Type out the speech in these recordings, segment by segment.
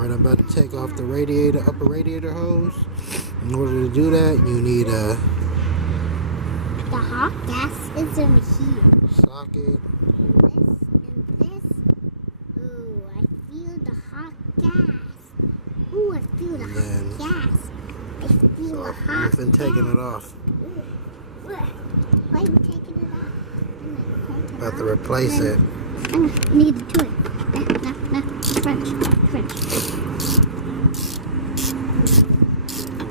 Alright, I'm about to take off the radiator, upper radiator hose. In order to do that, you need a... The hot gas is in here. Socket. And this. Ooh, I feel the hot gas. Ooh, I feel the hot gas. I feel the hot gas. And taking it off. Why are you taking it off? About to replace it. I need to do it. No, French.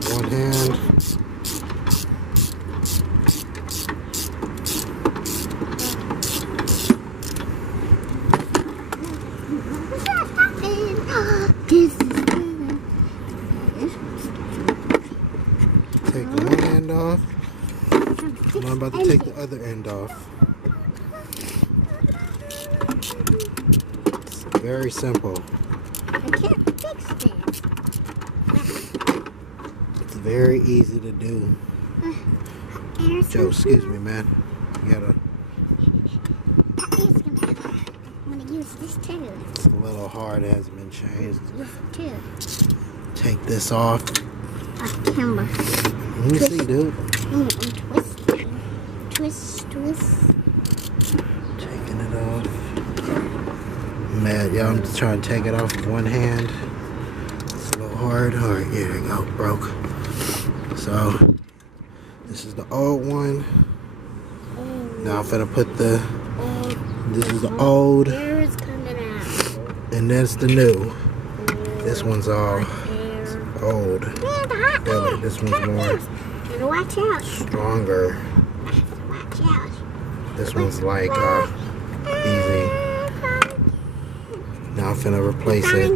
One hand. Take one end off. And I'm about to take the other end off. It's very simple. I can't fix that. It's very easy to do. Joe, excuse me, man. You gotta... I'm gonna use this too. It's a little hard. It hasn't been changed. Use it too. Take this off. Camera. Let me see, dude. I'm twisting. Twist. Taking it off. Mad, y'all. I'm just trying to take it off with one hand. It's a little hard. Alright, yeah, there you go. Broke. So, this is the old one. Now I'm gonna put the... This is the old. Hair's coming out. And that's the new. This one's all old. Feel it. This one's more Watch out. stronger. Watch out. This one's like easy. Now I'm finna replace it.